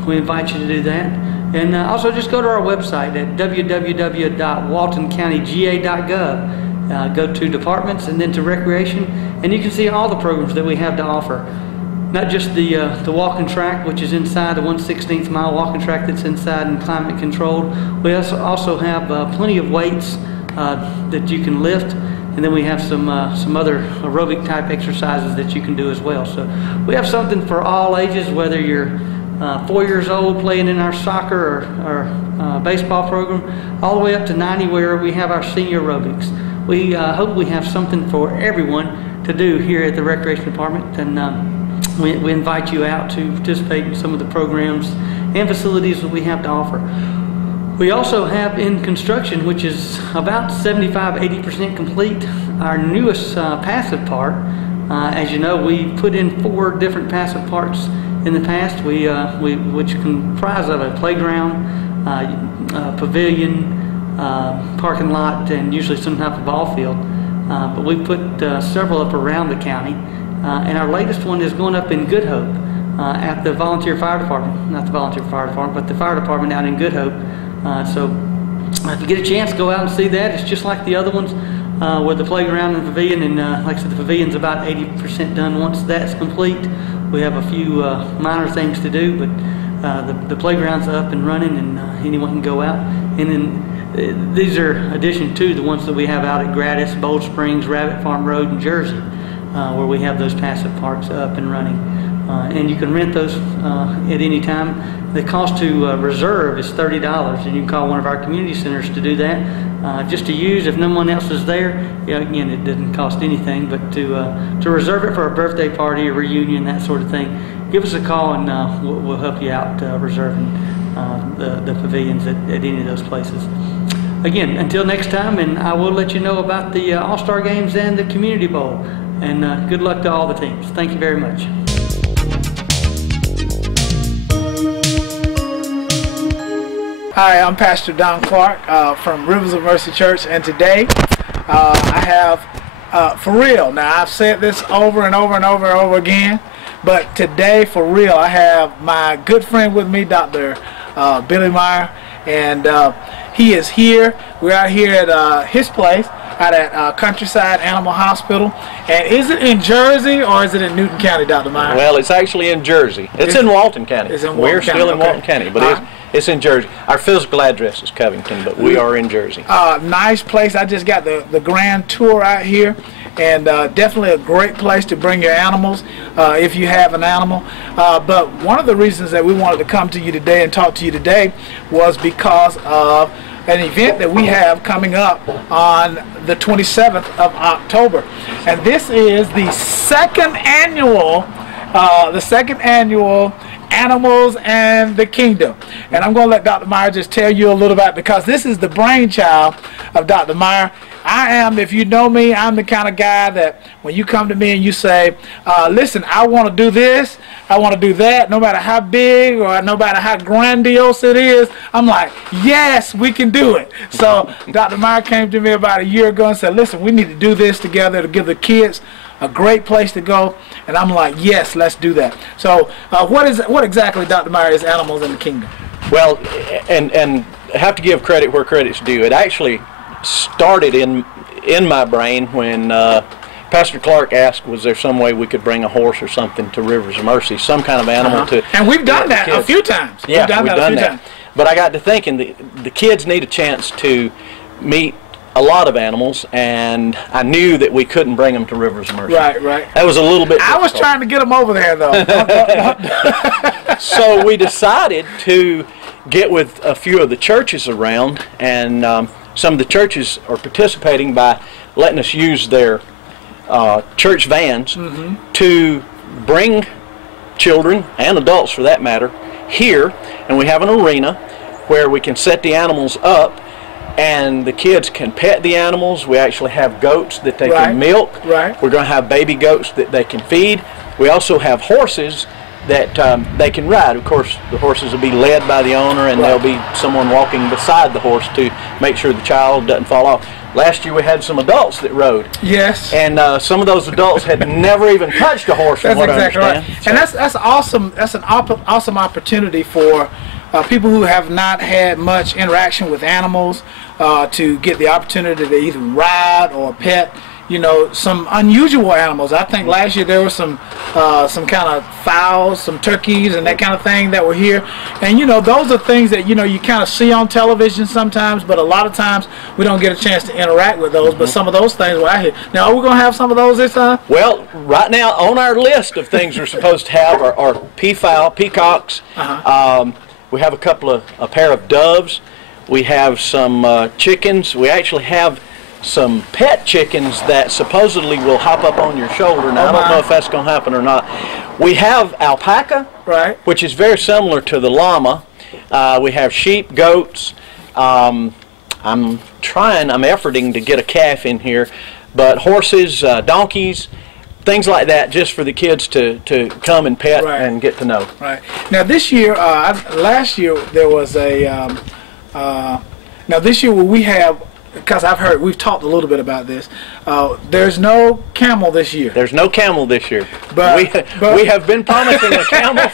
We invite you to do that. And also just go to our website at www.waltoncountyga.gov. Go to departments and then to recreation, and you can see all the programs that we have to offer. Not just the walking track, which is inside, the 1/16 mile walking track that's inside and climate controlled. We also have plenty of weights that you can lift, and then we have some other aerobic type exercises that you can do as well. So we have something for all ages, whether you're 4 years old playing in our soccer or baseball program, all the way up to 90, where we have our senior aerobics. We hope we have something for everyone to do here at the Recreation Department, and we invite you out to participate in some of the programs and facilities that we have to offer. We also have in construction, which is about 75–80% complete, our newest passive park. As you know, we put in 4 different passive parks in the past, which comprise of a playground, pavilion, parking lot, and usually some type of ball field. But we put several up around the county. And our latest one is going up in Good Hope at the volunteer fire department. Not the volunteer fire department, but the fire department out in Good Hope. So if you get a chance, go out and see that. It's just like the other ones with the playground and pavilion. And like I said, the pavilion's about 80% done. Once that's complete, we have a few minor things to do, but the playground's up and running, and anyone can go out. And then these are addition to the ones that we have out at Gratis, Bold Springs, Rabbit Farm Road, and Jersey. Where we have those passive parks up and running. And you can rent those at any time. The cost to reserve is $30, and you can call one of our community centers to do that. Just to use if no one else is there. Again, it doesn't cost anything, but to reserve it for a birthday party, a reunion, that sort of thing, give us a call, and we'll help you out reserving the pavilions at any of those places. Again, until next time, and I will let you know about the All-Star Games and the Community Bowl. And good luck to all the teams. Thank you very much. Hi, I'm Pastor Don Clark from Rivers of Mercy Church, and today I have, for real, now I've said this over and over and over and over again, but today, for real, I have my good friend with me, Dr. Billy Meyer, and he is here. We're out here at his place, out at Countryside Animal Hospital. And is it in Jersey or is it in Newton County, Dr. Meyer? Well, it's actually in Jersey. It's in Walton County. It's in Walton We're County. still in Walton County, but it's in Jersey. Our physical address is Covington, but we are in Jersey. Nice place. I just got the grand tour out here, and definitely a great place to bring your animals if you have an animal. But one of the reasons that we wanted to come to you today and talk to you today was because of an event that we have coming up on the 27th of October. And this is the second annual Animals and the Kingdom. And I'm going to let Dr. Meyer just tell you a little about it, because this is the brainchild of Dr. Meyer. I am, if you know me, I'm the kind of guy that when you come to me and you say, listen, I want to do this, I want to do that, no matter how big or no matter how grandiose it is, I'm like, yes, we can do it. So Dr. Meyer came to me about a year ago and said, listen, we need to do this together to give the kids a great place to go. And I'm like, yes, let's do that. So what exactly, Dr. Meyer, is Animals in the Kingdom? Well, and I have to give credit where credit's due. It actually started in my brain when Pastor Clark asked, was there some way we could bring a horse or something to Rivers of Mercy, some kind of animal to. And we've done that a few times. Yeah, we've done that a few times. But I got to thinking, the kids need a chance to meet a lot of animals, and I knew that we couldn't bring them to Rivers of Mercy. Right, right. That was a little bit difficult. I was trying to get them over there, though. So we decided to get with a few of the churches around, and some of the churches are participating by letting us use their church vans to bring children, and adults for that matter, here, and we have an arena where we can set the animals up, and the kids can pet the animals. We actually have goats that they can milk. Right. We're going to have baby goats that they can feed. We also have horses that they can ride. Of course, the horses will be led by the owner, and there'll be someone walking beside the horse to make sure the child doesn't fall off. Last year we had some adults that rode. Yes. And some of those adults had never even touched a horse, from what I understand. Right. And that's awesome. That's an awesome opportunity for people who have not had much interaction with animals to get the opportunity to either ride or pet, you know, some unusual animals. I think last year there were some kind of fowls, some turkeys, and that kind of thing that were here. And you know, those are things that, you know, you kind of see on television sometimes, but a lot of times we don't get a chance to interact with those. But some of those things were out here. Now, are we going to have some of those this time? Well, right now on our list of things we're supposed to have are peafowl, peacocks. We have a pair of doves. We have some chickens. We actually have some pet chickens that supposedly will hop up on your shoulder. Now, I don't know if that's going to happen or not. We have alpaca, which is very similar to the llama. We have sheep, goats. I'm efforting to get a calf in here, but horses, donkeys, things like that, just for the kids to come and pet and get to know. Right. Now this year, last year there was a, now this year we have, because we've talked a little bit about this, there's no camel this year. There's no camel this year. But we have been promising a camel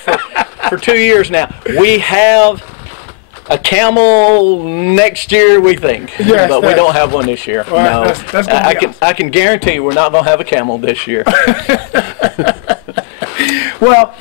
for 2 years now. We have a camel next year, we think, but we don't have one this year. Well, no, that's I can guarantee we're not going to have a camel this year. Well,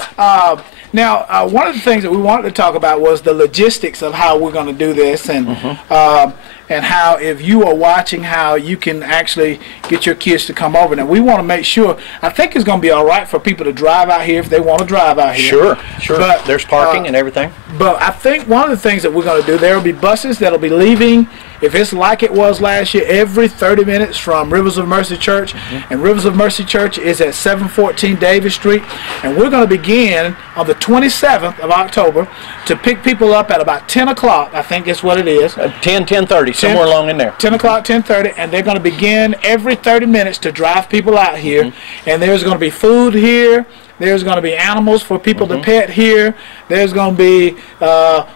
now one of the things that we wanted to talk about was the logistics of how we're going to do this, and how, if you are watching, how you can actually get your kids to come over. Now, we want to make sure, I think it's going to be all right for people to drive out here if they want to drive out here. Sure. But there's parking and everything. But I think one of the things that we're going to do, there will be buses that will be leaving, if it's like it was last year, every 30 minutes from Rivers of Mercy Church. And Rivers of Mercy Church is at 714 Davis Street. And we're going to begin on the 27th of October to pick people up at about 10 o'clock, I think is what it is. 10:30, somewhere along in there. 10 o'clock, 10:30, and they're going to begin every 30 minutes to drive people out here. And there's going to be food here. There's going to be animals for people to pet here. There's going to be,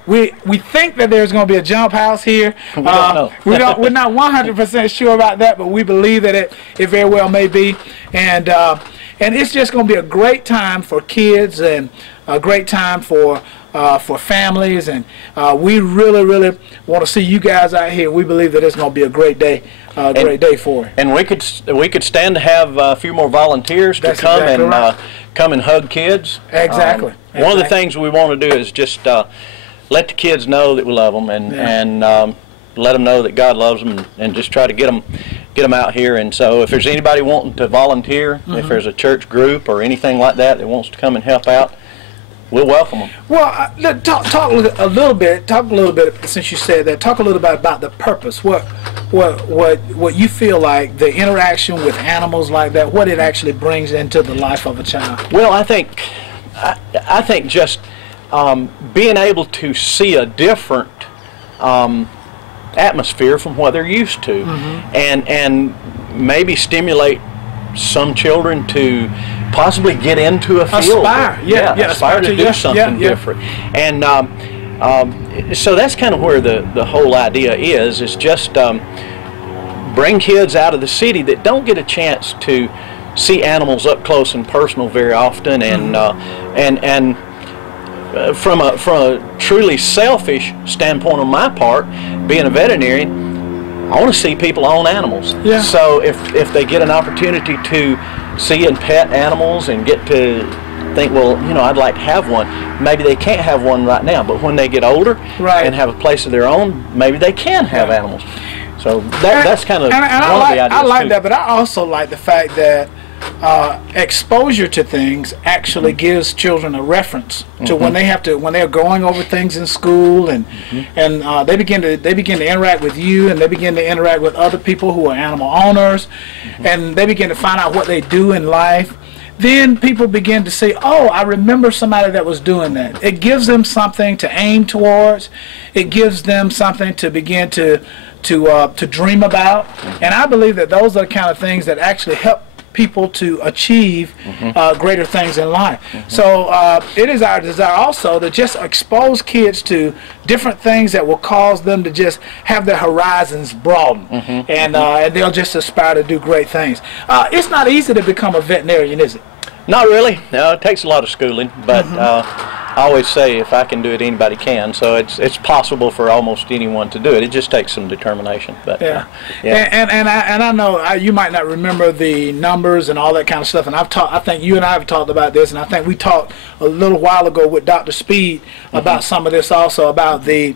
we think that there's going to be a jump house here. We don't know. We're not 100% sure about that, but we believe that it very well may be. And it's just going to be a great time for kids and a great time for families. And we really want to see you guys out here. We believe that it's going to be a great day. Great day for it. And we could stand to have a few more volunteers to come come and hug kids. Exactly. One of the things we want to do is just let the kids know that we love them, and let them know that God loves them, and just try to get them out here. And so, if there's anybody wanting to volunteer, if there's a church group or anything like that that wants to come and help out, we'll welcome them. Well, talk a little bit, since you said that, talk a little bit about the purpose. What you feel like the interaction with animals like that, what it actually brings into the life of a child. Well, I think just being able to see a different atmosphere from what they're used to, and maybe stimulate some children to possibly get into a field. Aspire to do something different. And so that's kind of where the whole idea is just bring kids out of the city that don't get a chance to see animals up close and personal very often, and from a truly selfish standpoint on my part, being a veterinarian, I want to see people own animals. Yeah. So if they get an opportunity to see and pet animals and get to think, well, you know, I'd like to have one. Maybe they can't have one right now, but when they get older and have a place of their own, maybe they can have animals. So that's kind of one of the ideas. I like that, but I also like the fact that exposure to things actually gives children a reference to when they're going over things in school, and they begin to interact with you, and they begin to interact with other people who are animal owners, and they begin to find out what they do in life. Then people begin to say, oh, I remember somebody that was doing that. It gives them something to aim towards. It gives them something to begin to dream about. And I believe that those are the kind of things that actually help people to achieve greater things in life. So it is our desire also to just expose kids to different things that will cause them to just have their horizons broaden, and they'll just aspire to do great things. It's not easy to become a veterinarian, is it? Not really. No, it takes a lot of schooling, but I always say if I can do it, anybody can. So it's possible for almost anyone to do it. It just takes some determination. But and I know you might not remember the numbers and all that kind of stuff. And I think you and I have talked about this, and I think we talked a little while ago with Dr. Speed about some of this also, about the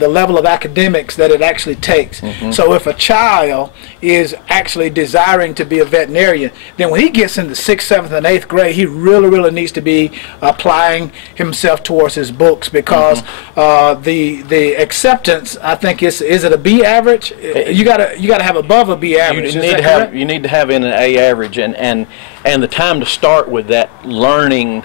level of academics that it actually takes. So if a child is actually desiring to be a veterinarian, then when he gets into 6th, 7th, and 8th grade, he really needs to be applying himself towards his books, because the acceptance, I think, is it a B average? You gotta have above a B average. You need to have in an A average, and the time to start with that learning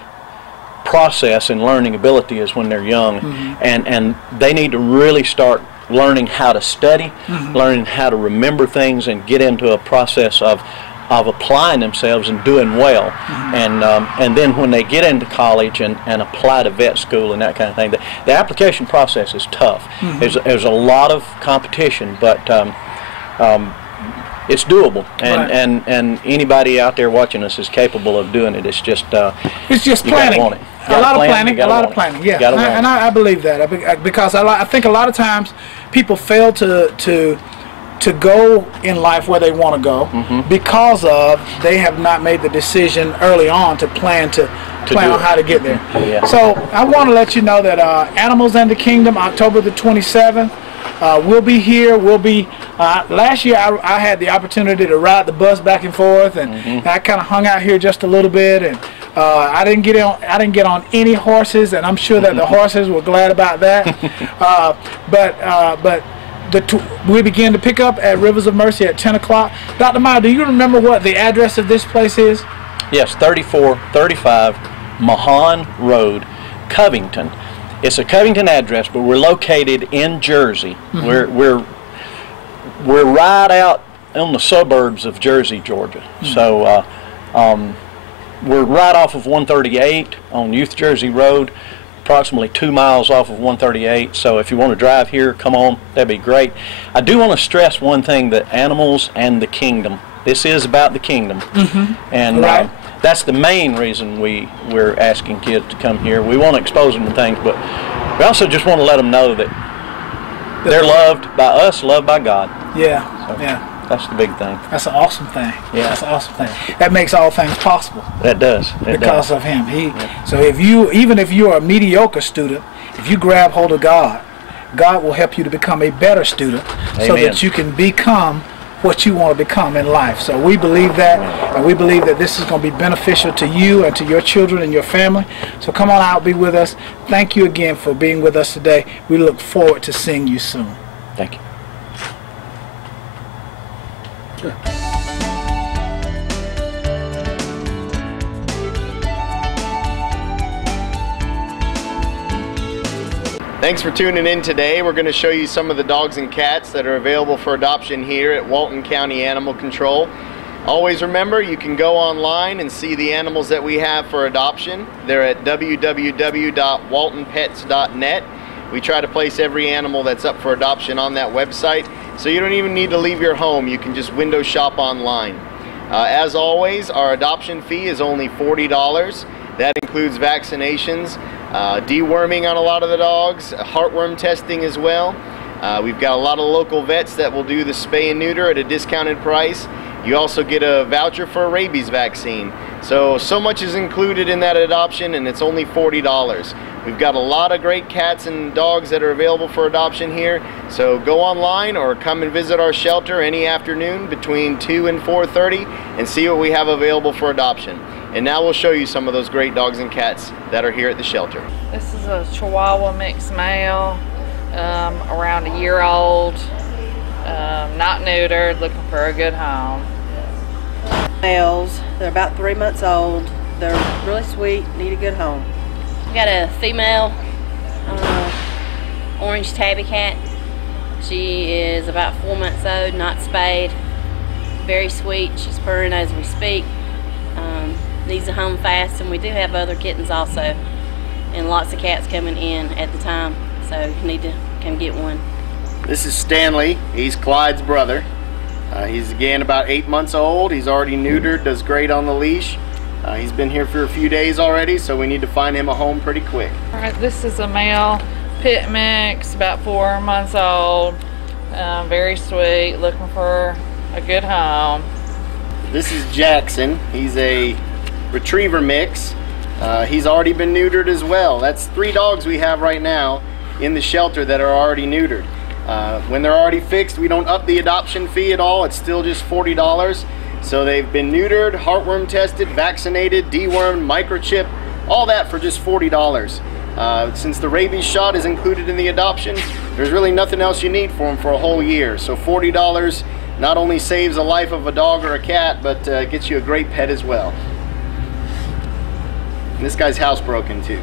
process and learning ability is when they're young, and they need to really start learning how to study, learning how to remember things, and get into a process of applying themselves and doing well, and then when they get into college and apply to vet school and that kind of thing, the application process is tough. There's a lot of competition, but it's doable, and anybody out there watching us is capable of doing it. It's just planning. Want it. A lot of planning. Yeah, and I believe that, because I think a lot of times people fail to go in life where they want to go because they have not made the decision early on to plan on how to get there. So I want to let you know that Animals and the Kingdom, October the 27th, we'll be here. Last year I had the opportunity to ride the bus back and forth, and I kind of hung out here just a little bit, and I didn't get on any horses, and I'm sure that the horses were glad about that. But we begin to pick up at Rivers of Mercy at 10 o'clock. Dr. Meyer, do you remember what the address of this place is? Yes, 3435 Mahan Road, Covington. It's a Covington address, but we're located in Jersey. We're right out on the suburbs of Jersey, Georgia. So we're right off of 138 on Youth Jersey Road, approximately 2 miles off of 138. So if you want to drive here, come on, that'd be great. I do want to stress one thing: that Animals and the Kingdom. This is about the kingdom, and that's the main reason we're asking kids to come here. We want to expose them to things, but we also just want to let them know that they're loved by us, loved by God. That's the big thing. That's an awesome thing. Yeah, that's an awesome thing. That makes all things possible. That does. Because of Him. So even if you are a mediocre student, if you grab hold of God, God will help you to become a better student, so that you can become what you want to become in life. So we believe that, and we believe that this is going to be beneficial to you and to your children and your family. So come on out, be with us. Thank you again for being with us today. We look forward to seeing you soon. Thank you. Thanks for tuning in today. We're going to show you some of the dogs and cats that are available for adoption here at Walton County Animal Control. Always remember, you can go online and see the animals that we have for adoption. They're at www.waltonpets.net. We try to place every animal that's up for adoption on that website, so you don't even need to leave your home. You can just window shop online. As always, our adoption fee is only $40. That includes vaccinations, deworming on a lot of the dogs, heartworm testing as well. We've got a lot of local vets that will do the spay and neuter at a discounted price. You also get a voucher for a rabies vaccine. So much is included in that adoption, and it's only $40. We've got a lot of great cats and dogs that are available for adoption here. So go online or come and visit our shelter any afternoon between 2 and 4:30 and see what we have available for adoption. And now we'll show you some of those great dogs and cats that are here at the shelter. This is a Chihuahua mixed male, around a year old, not neutered, looking for a good home. Males, they're about 3 months old. They're really sweet, need a good home. We got a female orange tabby cat. She is about 4 months old, not spayed. Very sweet. She's purring as we speak. Needs a home fast, and we do have other kittens also, and lots of cats coming in at the time, so you need to come get one. This is Stanley. He's Clyde's brother. He's again about 8 months old. He's already neutered, does great on the leash. He's been here for a few days already, so we need to find him a home pretty quick. All right, this is a male pit mix, about 4 months old, very sweet, looking for a good home. This is Jackson. He's a retriever mix. He's already been neutered as well. That's 3 dogs we have right now in the shelter that are already neutered. When they're already fixed, we don't up the adoption fee at all. It's still just $40. So they've been neutered, heartworm tested, vaccinated, dewormed, microchipped, all that for just $40. Since the rabies shot is included in the adoption, there's really nothing else you need for them for a whole year. So $40 not only saves the life of a dog or a cat, but gets you a great pet as well. And this guy's housebroken too.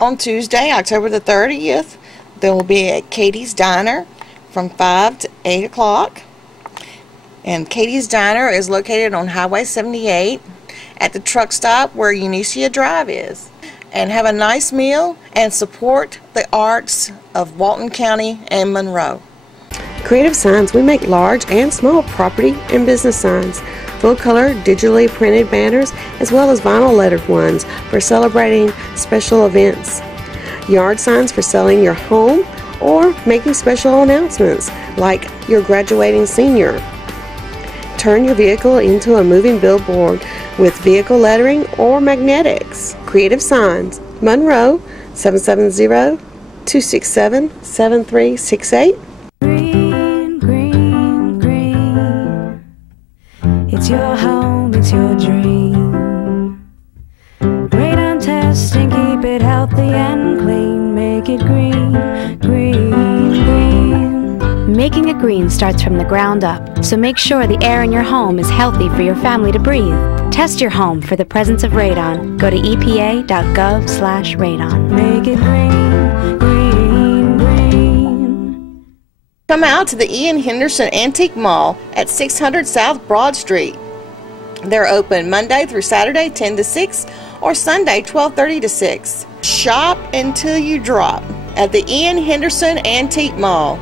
On Tuesday, October the 30th, they will be at Katie's Diner from 5 to 8 o'clock. And Katie's Diner is located on Highway 78 at the truck stop where Unicia Drive is. And have a nice meal and support the arts of Walton County and Monroe. Creative Signs, we make large and small property and business signs, full color, digitally printed banners, as well as vinyl lettered ones for celebrating special events. Yard signs for selling your home or making special announcements like your graduating senior. Turn your vehicle into a moving billboard with vehicle lettering or magnetics. Creative Signs, Monroe, 770-267-7368. It's your home, it's your dream. Radon test and keep it healthy and clean. Make it green, green, green. Making it green starts from the ground up, so make sure the air in your home is healthy for your family to breathe. Test your home for the presence of radon. Go to epa.gov/radon. Make it green, green, green. Come out to the Ian Henderson Antique Mall at 600 South Broad Street. They're open Monday through Saturday 10 to 6 or Sunday 12:30 to 6. Shop until you drop at the Ian Henderson Antique Mall.